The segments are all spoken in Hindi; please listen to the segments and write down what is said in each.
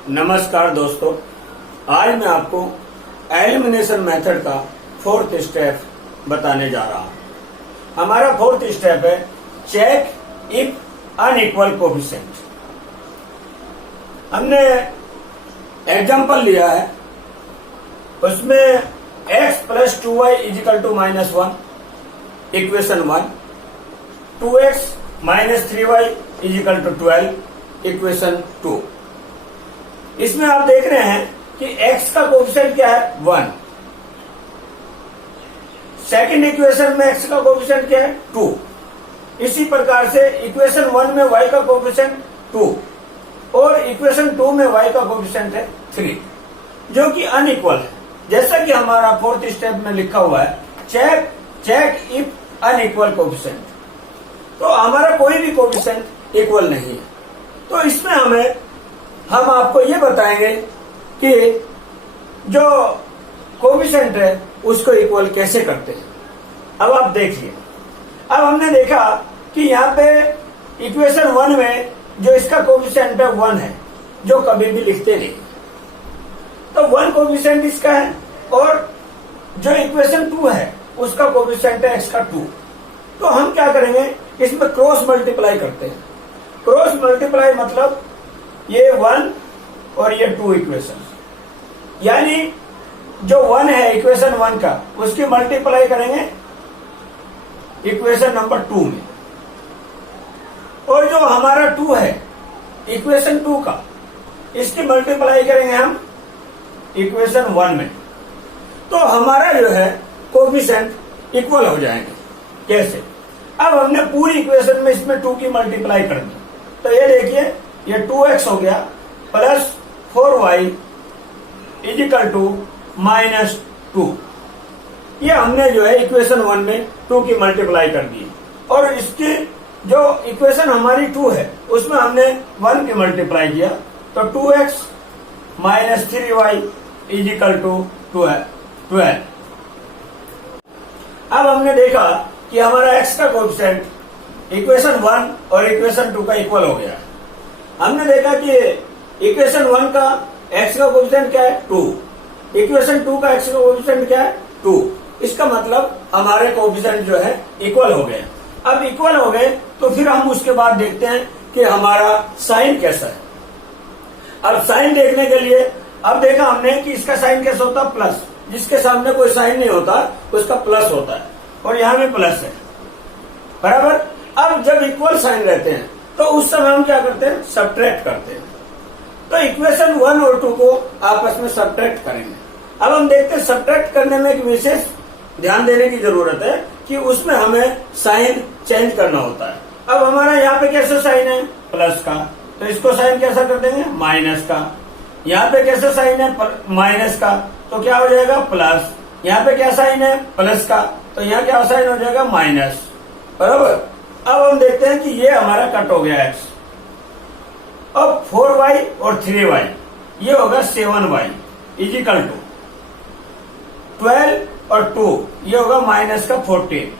नमस्कार दोस्तों, आज मैं आपको एलिमिनेशन मेथड का फोर्थ स्टेप बताने जा रहा हूं। हमारा फोर्थ स्टेप है चेक इफ अनइक्वल कोफिशिएंट। हमने एग्जांपल लिया है, उसमें x plus 2y equal to -1 equation 1, 2x minus 3y equal to 12 equation 2। इसमें आप देख रहे हैं कि x का कोफिशिएंट क्या है 1। सेकंड इक्वेशन में x का कोफिशिएंट क्या है 2। इसी प्रकार से इक्वेशन 1 में y का कोफिशिएंट 2 और इक्वेशन 2 में y का कोफिशिएंट है 3, जो कि अनइक्वल है। जैसा कि हमारा फोर्थ स्टेप में लिखा हुआ है चेक इफ अनइक्वल कोफिशिएंट, तो हमारा कोई भी कोफिशिएंट इक्वल नहीं है। तो इसमें हम आपको ये बताएंगे कि जो कोफिशिएंट है उसको इक्वल कैसे करते हैं। अब आप देखिए, अब हमने देखा कि यहाँ पे इक्वेशन 1 में जो इसका कोफिशिएंट है 1 है, जो कभी भी लिखते नहीं, तो 1 कोफिशिएंट इसका है, और जो इक्वेशन 2 है उसका कोफिशिएंट है x का 2। तो हम क्या करेंगे, इसमें क्रॉस मल्टीप्लाई करते हैं। क्रॉस मल्टीप्लाई मतलब ये 1 और ये 2 इक्वेशन, यानी जो 1 है इक्वेशन 1 का, उसकी मल्टीप्लाई करेंगे इक्वेशन नंबर 2 में, और जो हमारा 2 है इक्वेशन 2 का, इसकी मल्टीप्लाई करेंगे हम इक्वेशन 1 में। तो हमारा जो है कोफिशिएंट इक्वल हो जाएंगे। कैसे? अब हमने पूरी इक्वेशन में इसमें 2 की मल्टीप्लाई कर दी, तो ये देखिए ये 2x हो गया प्लस 4y इजिकल टू -2। ये हमने जो है इक्वेशन 1 में 2 की मल्टीप्लाई कर दी, और इसकी जो इक्वेशन हमारी 2 है उसमें हमने 1 की मल्टीप्लाई किया, तो 2x minus 3y equal to 12। अब हमने देखा कि हमारा x का कोफिशिएंट इक्वेशन 1 और इक्वेशन 2 का इक्वल हो गया। हमने देखा कि इक्वेशन 1 का x का कोफिशिएंट क्या है 2, इक्वेशन 2 का x का कोफिशिएंट क्या है 2। इसका मतलब हमारे कोफिशिएंट जो है इक्वल हो गए। अब इक्वल हो गए तो फिर हम उसके बाद देखते हैं कि हमारा साइन कैसा है। अब साइन देखने के लिए अब देखा हमने कि इसका साइन कैसा होता है प्लस, जिसके सामने कोई साइन नहीं होता उसका प्लस होता है, और यहाँ भी प्लस है, बराबर। अब जब इक्वल साइन रहते हैं तो उस समय हम क्या करते हैं, सब्ट्रैक्ट करते हैं। तो इक्वेशन 1 और 2 को आपस में सब्ट्रैक्ट करेंगे। अब हम देखते हैं सब्ट्रैक्ट करने में एक विशेष ध्यान देने की जरूरत है कि उसमें हमें साइन चेंज करना होता है। अब हमारा यहाँ पे कैसा साइन है प्लस का, तो इसको साइन कैसा कर देंगे माइनस का। यहाँ पे कैसा साइन है माइनस का, तो क्या हो जाएगा प्लस। यहाँ पे क्या साइन है प्लस का, तो यहाँ क्या साइन हो जाएगा माइनस, बराबर। अब हम देखते हैं कि ये हमारा कट हो गया x। अब 4y और 3y ये होगा 7y इजिकल टू 12 और 2 ये होगा माइनस का 14,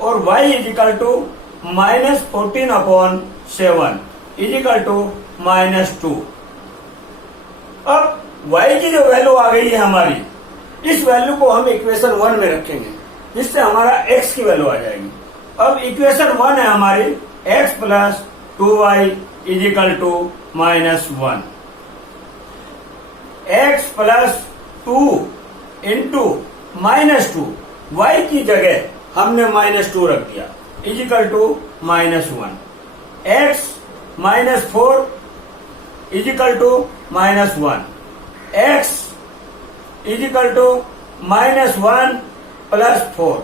और y equal to -14 upon 7 equal to -2। अब y की जो वैल्यू आ गई है हमारी, इस वैल्यू को हम इक्वेशन 1 में रखेंगे, जिससे हमारा x की वैल्यू आ जाएगी। अब इक्वेशन 1 है हमारी x plus 2y equal to -1। x plus 2 into -2, y की जगह हमने -2 रख दिया equal to -1। x -4 equal to -1, x equal to -1 plus 4।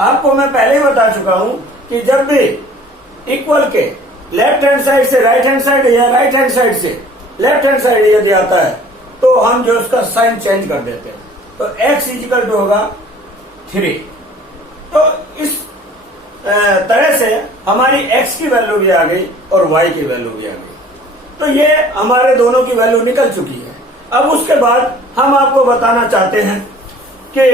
आपको मैं पहले ही बता चुका हूं कि जब भी इक्वल के लेफ्ट हैंड साइड से राइट हैंड साइड या राइट हैंड साइड से लेफ्ट हैंड साइड यदि आता है तो हम जो उसका साइन चेंज कर देते हैं। तो x इजिकल टू होगा 3। तो इस तरह से हमारी x की वैल्यू भी आ गई और y की वैल्यू भी आ गई। तो ये हमारे दोनों की वैल्यू निकल चुकी है। अब उसके बाद हम आपको बताना चाहते हैं कि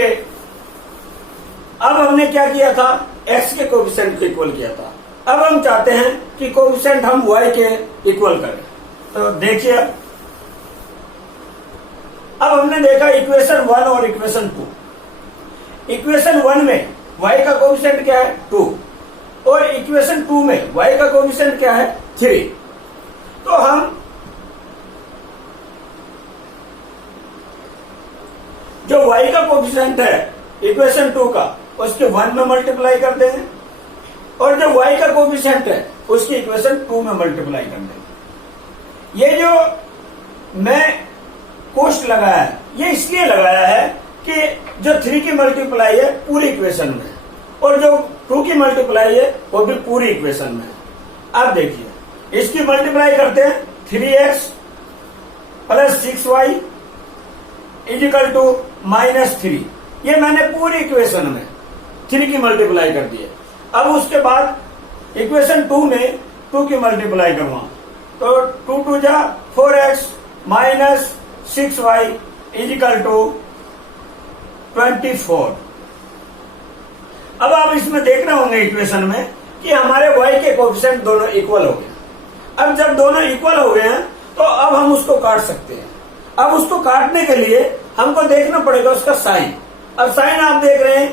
अब हमने क्या किया था, x के कोफिशिएंट को इक्वल किया था। अब हम चाहते हैं कि कोफिशिएंट हम y के इक्वल करें। तो देखिए अब हमने देखा इक्वेशन 1 और इक्वेशन 2। इक्वेशन 1 में y का कोएफिशिएंट क्या है 2 और इक्वेशन 2 में y का कोएफिशिएंट क्या है 3। तो हम जो y का कोएफिशिएंट है इक्वेशन 2 का उसके 1 में मल्टीप्लाई कर देंगे और जो y का कोएफिशिएंट है उसकी इक्वेशन 2 में मल्टीप्लाई कर देंगे। ये जो मैं कोष्ट लगाया है ये इसलिए लगाया है कि जो 3 की मल्टीप्लाई है पूरी इक्वेशन में और जो 2 की मल्टीप्लाई है वो भी पूरी इक्वेशन में है। अब देखिए इसकी मल्टीप्लाई करते हैं 3x plus 6y is equal to -3। ये मैंने पूरी इक्वेशन में 3 की मल्टीप्लाई कर दी है। अब उसके बाद इक्वेशन 2 में 2 की मल्टीप्लाई करवाऊं तो 2 2 जा 4x minus 6y is equal to 24। अब आप इसमें देख रहे होंगे इक्वेशन में कि हमारे y के कोएफिशिएंट दोनों इक्वल हो गए। अब जब दोनों इक्वल हो गए हैं तो अब हम उसको काट सकते हैं। अब उसको काटने के लिए हमको देखना पड़ेगा उसका साइन। अब साइन आप देख रहे हैं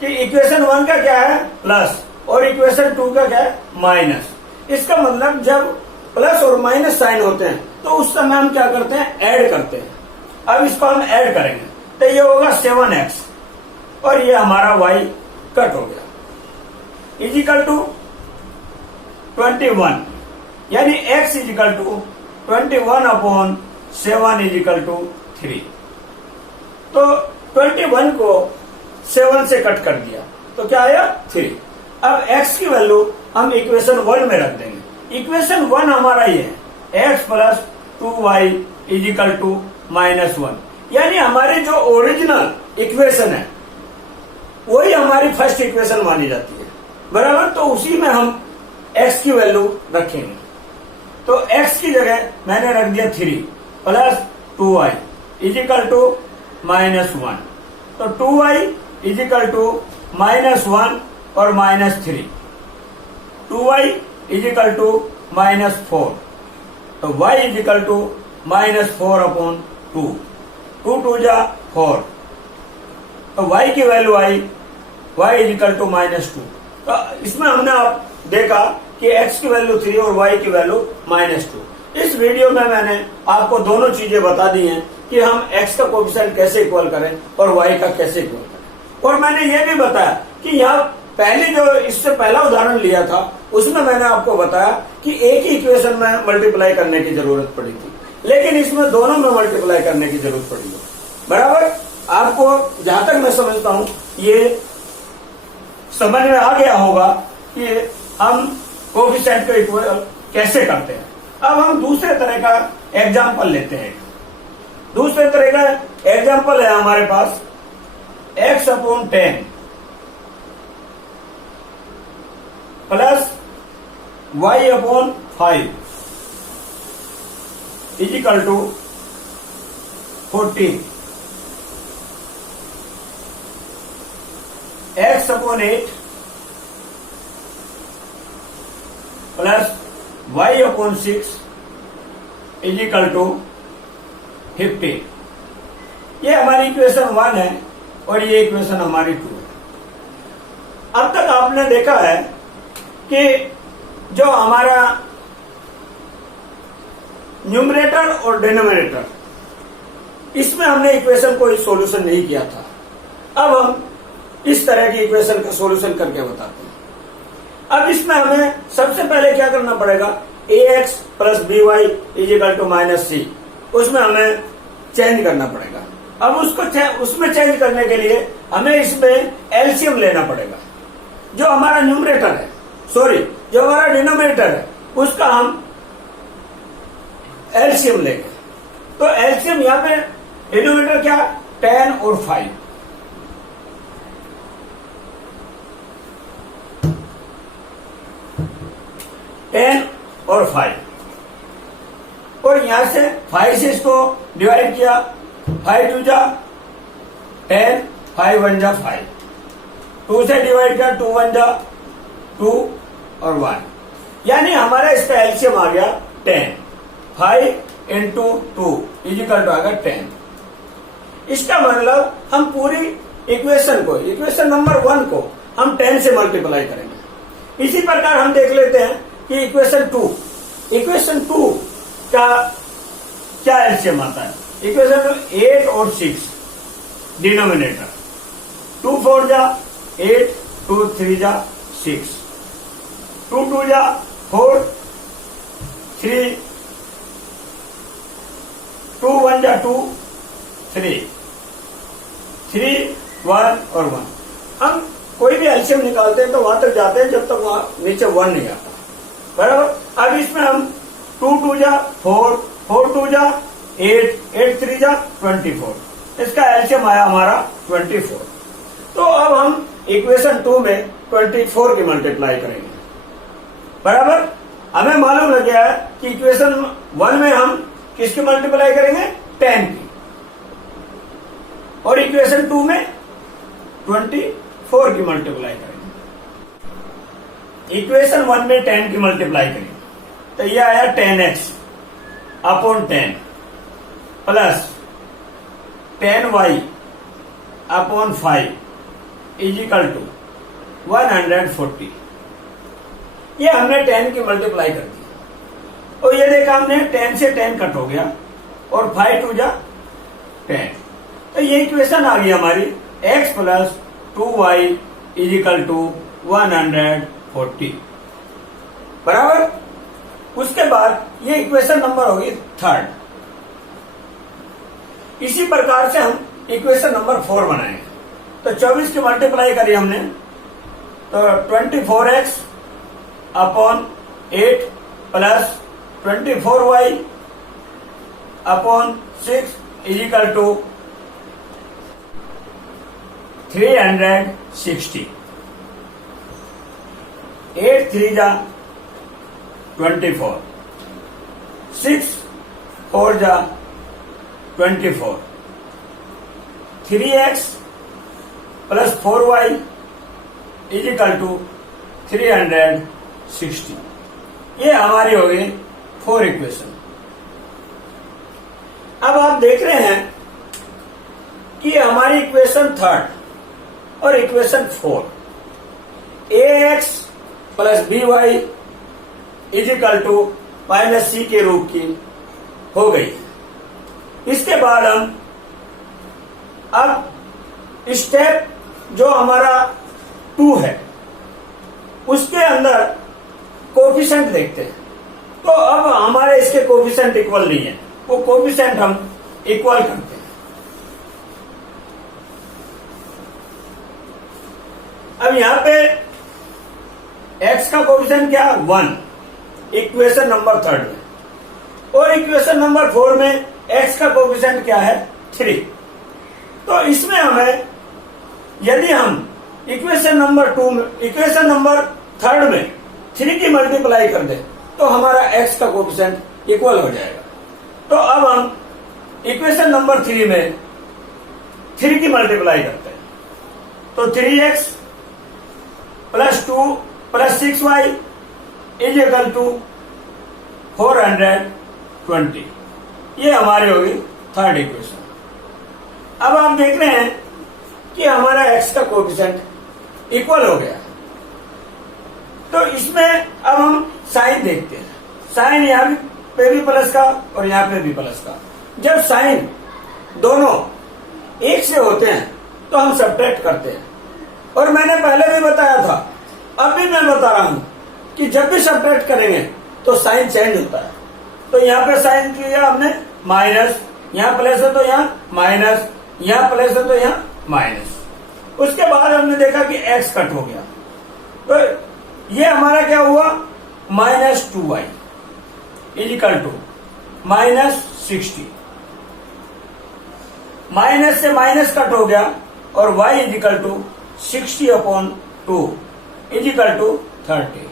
कि इक्वेशन 1 का क्या है प्लस और इक्वेशन 2 का क्या है माइनस। इसका मतलब जब प्लस और माइनस साइन होते हैं तो उस समय हम क्या करते हैं ऐड करते हैं। अब इसको हम ऐड करेंगे तो ये होगा 7x और ये हमारा y कट हो गया इजिकल टू 21 यानी x equal to 21/7 equal to 3। तो 21 को 7 से कट कर दिया तो क्या आया 3। अब x की वैल्यू हम इक्वेशन 1 में रख देंगे। इक्वेशन 1 हमारा ये है x plus 2y equal to -1 यानी हमारी जो ओरिजिनल इक्वेशन है वही हमारी फर्स्ट इक्वेशन मानी जाती है बराबर। तो उसी में हम x की वैल्यू रखेंगे। तो x की जगह मैंने रख दिया 3 प्लस 2y इजिकल टू -1। तो 2y इजिकल टू -1 और -3 2y इजिकल टू -4। तो y इजिकल टू -4/2 2 2 जा 4। तो y की वैल्यू आई y इजिकल टू -2। तो इसमें हमने आप देखा कि x की वैल्यू 3 और y की वैल्यू -2। इस वीडियो में मैंने आपको दोनों चीजें बता दी हैं कि हम x का कोएफिशिएंट कैसे इक्वल करें और y का कैसे इक्वल करें। और मैंने ये भी बताया कि यहाँ पहले जो इससे पहला उदाहरण लिया था उसमें मैंने आपको बताया कि एक ही इक्वेशन में मल्टीप्लाई करने की जरूरत पड़ी थी, लेकिन इसमें दोनों में मल्टीप्लाई करने की जरूरत पड़ी है बराबर। आपको जहां तक मैं समझता हूं ये समझ में आ गया होगा कि हम कोएफिशिएंट को इक्वल कैसे करते हैं। अब हम दूसरे तरह का एग्जाम्पल लेते हैं। दूसरे तरह का एग्जाम्पल है हमारे पास x/10 plus y/5 equal to 14। x/8 plus y/6 equal to 50। ये हमारी इक्वेशन 1 है और ये इक्वेशन हमारी 2 है। अब तक आपने देखा है कि जो हमारा न्यूमरेटर और डिनोमिनेटर इसमें हमने इक्वेशन कोई सॉल्यूशन नहीं किया था। अब हम इस तरह की इक्वेशन का सॉल्यूशन करके बताते हैं। अब इसमें हमें सबसे पहले क्या करना पड़ेगा ax plus by is equal to -c उसमें हमें चेंज करना पड़ेगा। अब उसमें चेंज करने के लिए हमें इसमें एलसीएम लेना पड़ेगा। जो हमारा न्यूमरेटर है जो हमारा डिनोमिनेटर है उसका हम एलसीएम लेंगे। तो एलसीएम यहां पे डिनोमिनेटर क्या 10 और 5। और 5 और यहां से 5 से इसको डिवाइड किया 5 2 जा 10 5 1 जा 5 2 से डिवाइड किया 2 1 जा 2 और 1 यानी हमारा इसका एलसीएम आ गया 10। 5 into 2 इजिकल टू आ गया 10। इसका मतलब हम पूरी इक्वेशन को, इक्वेशन नंबर 1 को हम 10 से मल्टीप्लाई करेंगे। इसी प्रकार हम देख लेते हैं कि इक्वेशन 2 का क्या एलसीएम आता है। इक्वेशन 8 और 6 डिनोमिनेटर, 2 4 जा 8, 2 3 जा 6, 2 2 जा 4, 3, 2 1 जा 2, 3, 3 1 और 1। हम कोई भी एलसीएम निकालते हैं तो वहां तक जाते हैं जब तक वहां नीचे 1 नहीं आता, बराबर। अब इसमें हम 2 2 जा 4, 4 2 जा 8, 8 3 जा 24, इसका एलसीएम आया हमारा 24। तो अब हम इक्वेशन 2 में 24 की मल्टीप्लाई करेंगे, बराबर। हमें मालूम लग गया है कि इक्वेशन 1 में हम किसकी मल्टीप्लाई करेंगे, 10 की, और इक्वेशन 2 में 24 की मल्टीप्लाई करेंगे। इक्वेशन 1 में 10 की मल्टीप्लाई करेंगे तो ये आया 10x upon 10 plus 10y upon 5 equal to 140। ये हमने 10 की मल्टीप्लाई कर दी और ये देखा हमने 10 से 10 कट हो गया और 5 2 जा 10। तो ये इक्वेशन आ गई हमारी x plus 2y equal to 140, बराबर। उसके बाद ये इक्वेशन नंबर होगी 3। इसी प्रकार से हम इक्वेशन नंबर 4 बनाएंगे। तो 24 की मल्टीप्लाई करी हमने तो 24x upon 8 plus 24y upon 6 equal to 360। 8 3 जा 24, 6 4 जा 24, 3x plus 4y is equal to 360। ये हमारी हो गई 4 इक्वेशन। अब आप देख रहे हैं कि हमारी इक्वेशन 3 और equation 4 ax plus by is equal to minus c के रूप की हो गई। इसके बाद हम अब स्टेप जो हमारा 2 है उसके अंदर कोफिशिएंट देखते हैं। तो अब हमारे इसके कोफिशिएंट इक्वल नहीं है, वो कोफिशिएंट हम इक्वल करते हैं। अब यहां पे x का कोफिशिएंट क्या, 1 इक्वेशन नंबर 3 में, और इक्वेशन नंबर 4 में x का कोफिशिएंट क्या है, 3। तो इसमें हमें यदि हम इक्वेशन नंबर 3 में 3 की मल्टीप्लाई कर दें तो हमारा x का कोफिशिएंट इक्वल हो जाएगा। तो अब हम इक्वेशन नंबर 3 में 3 की मल्टीप्लाई करते हैं तो 3x plus 2 plus 6y is equal to 420। ये हमारी होगी 3rd इक्वेशन। अब आप देख रहे हैं कि हमारा x का कोफिशिएंट इक्वल हो गया। तो इसमें अब हम साइन देखते हैं। साइन यहां पे भी प्लस का और यहां पे भी प्लस का। जब साइन दोनों एक से होते हैं तो हम सब्ट्रैक्ट करते हैं। और मैंने पहले भी बताया था, अब भी मैं बता रहा हूं कि जब भी सब्ट्रैक्ट करेंगे तो साइन चेंज होता है। तो यहां पे साइन किया हमने माइनस, यहां प्लस है तो यहां माइनस, यहां प्लस है तो यहां माइनस। उसके बाद हमने देखा कि x कट हो गया तो ये हमारा क्या हुआ, minus 2y equal to minus 60। Minus से माइनस कट हो गया और y equal to 60 upon 2 equal to 30।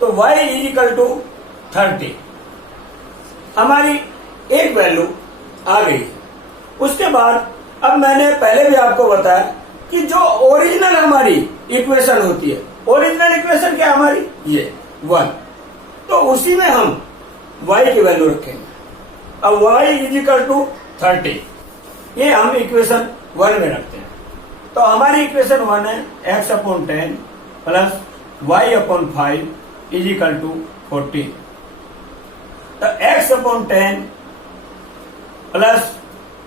तो y इजिकल टू 30 हमारी एक वैल्यू आ गई। उसके बाद अब मैंने पहले भी आपको बताया कि जो ओरिजिनल हमारी इक्वेशन होती है, ओरिजिनल इक्वेशन क्या हमारी, ये 1, तो उसी में हम y की वैल्यू रखेंगे। अब y इज इक्वल टू 30, ये हम इक्वेशन 1 में रखते हैं। तो हमारी इक्वेशन 1 है x upon 10 plus y upon 5 is equal to 40। तो x अपॉन 10 प्लस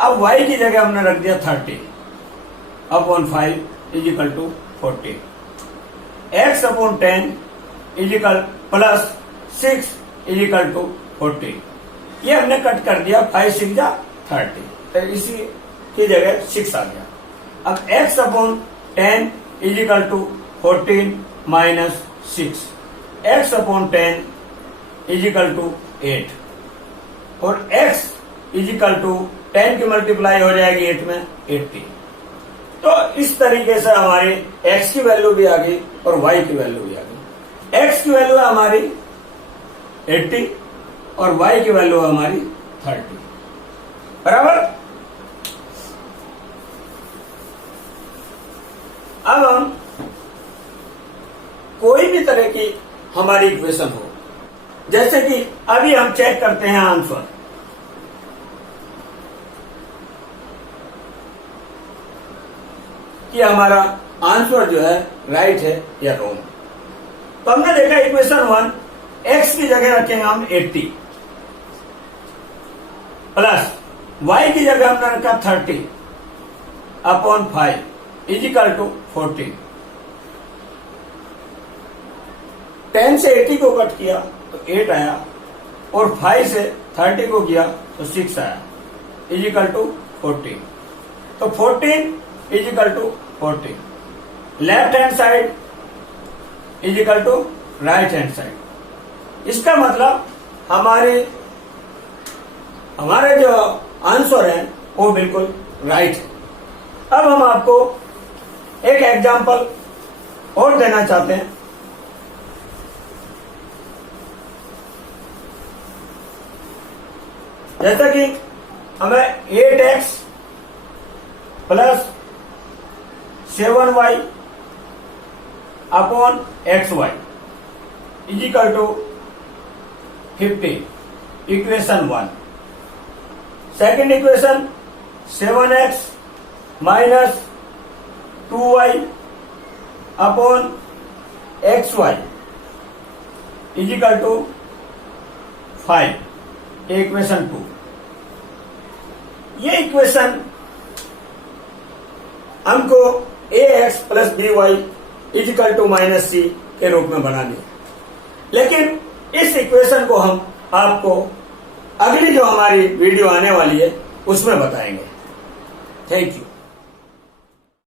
अब y की जगह हमने रख दिया 30 upon 5 is equal to 40। x upon 10 is equal plus 6 is equal to 40। ये हमने कट कर दिया, 5 6 जा 30, तो इसी की जगह 6 आ गया। अब x upon 10 is equal to 14 minus 6, x upon 10 is equal to 8 और x इज इक्वल टू 10 की मल्टीप्लाई हो जाएगी 8 में 80। तो इस तरीके से हमारी x की वैल्यू भी आ गई और y की वैल्यू भी आ गई। x की वैल्यू है हमारी 80 और y की वैल्यू है हमारी 30, बराबर। अब हम कोई भी तरह की हमारी इक्वेशन हो, जैसे कि अभी हम चेक करते हैं आंसर, कि हमारा आंसर जो है राइट है या रॉन्ग। तो हमने देखा इक्वेशन 1, x की जगह रखेंगे हम 80 प्लस y की जगह हमने रखा 30 अपॉन 5 इज इक्वल टू 40। 10 से 80 को कट किया तो 8 आया और 5 से 30 को किया तो 6 आया इज इक्वल टू 14। तो 14 is equal to 40, left hand side is equal to right hand side. इसका मतलब हमारे जो आंसर है वो बिल्कुल राइट है। अब हम आपको एक एग्जांपल और देना चाहते हैं। जैसा कि हमें 8x plus 7y upon xy is equal to 50, equation 1। Second equation 7x minus 2y upon xy is equal to 5, equation 2। ये इक्वेशन हमको ax plus by is equal to minus c के रूप में बनानी है। लेकिन इस इक्वेशन को हम आपको अगली जो हमारी वीडियो आने वाली है उसमें बताएंगे। Thank you.